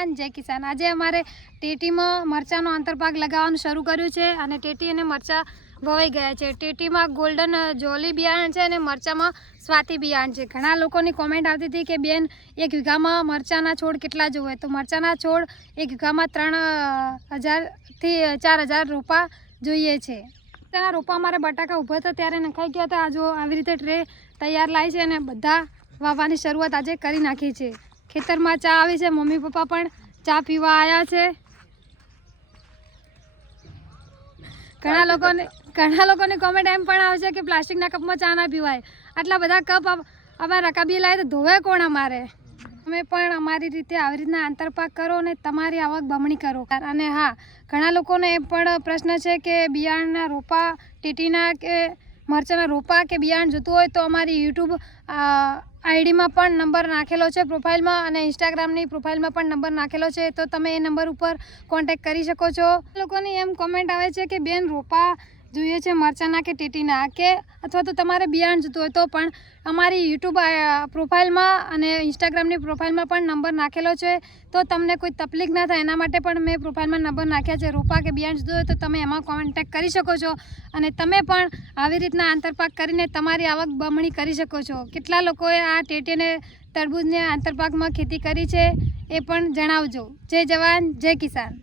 જવાન જય કિસાન. આજે અમારે ટેટીમાં મરચાંનો આંતરપાક લગાવવાનું શરૂ કર્યું છે અને ટેટી અને મરચાં વવાઈ ગયા છે. ટેટીમાં ગોલ્ડન જોલી બિયારણ છે અને મરચાંમાં સ્વાતિ બિયારણ છે. ઘણા લોકોની કોમેન્ટ આવતી હતી કે, બેન, એક વીઘામાં મરચાંના છોડ કેટલા જોવે? તો મરચાંના છોડ એક વીઘામાં ત્રણ હજારથી ચાર હજાર રોપા જોઈએ છે. તેના રોપા અમારે બટાકા ઊભા હતા ત્યારે નખાઈ ગયા હતા. આ જો આવી રીતે ટ્રે તૈયાર લાવી છે અને બધા વાવવાની શરૂઆત આજે કરી નાખી છે. ખેતરમાં ચા આવી છે. મમ્મી પપ્પા પણ ચા પીવા આવ્યા છે. ઘણા લોકોને ઘણા લોકોની કોમેન્ટ એમ પણ આવશે કે પ્લાસ્ટિકના કપમાં ચા ના પીવાય. આટલા બધા કપ અમ- અમે રકાબી લાવે તો ધોવે કોણ અમારે? તમે પણ અમારી રીતે આવી રીતના આંતરપાક કરો અને તમારી આવક બમણી કરો. અને હા, ઘણા લોકોને એ પણ પ્રશ્ન છે કે બિયારણના રોપા, ટીટીના કે મરચાંના રોપા કે બિયારણ જોતું હોય તો અમારી યુટ્યુબ આઈડીમાં પણ નંબર નાખેલો છે પ્રોફાઇલમાં અને ઇન્સ્ટાગ્રામની પ્રોફાઇલમાં પણ નંબર નાખેલો છે. તો તમે એ નંબર ઉપર કોન્ટેક્ટ કરી શકો છો. લોકોની એમ કોમેન્ટ આવે છે કે બેન રોપા જોઈએ છે મરચાંના કે ટીટીના કે અથવા તો તમારે બિયારણ જોતું હોય તો પણ અમારી યુટ્યુબ પ્રોફાઇલમાં અને ઇન્સ્ટાગ્રામની પ્રોફાઇલમાં પણ નંબર નાખેલો છે. તો તમને કોઈ તકલીફ ના થાય એના માટે પણ મેં પ્રોફાઇલમાં નંબર નાખ્યા છે. રોપા કે બિયારણ જોતું હોય તો તમે એમાં કોન્ટેક્ટ કરી શકો છો. અને તમે પણ આવી રીતના આંતરપાક કરીને તમારી આવક બમણી કરી શકો છો. કેટલા લોકોએ આ ટેટેને, તરબૂજને આંતરપાકમાં ખેતી કરી છે એ પણ જણાવજો. જય જવાન, જય કિસાન.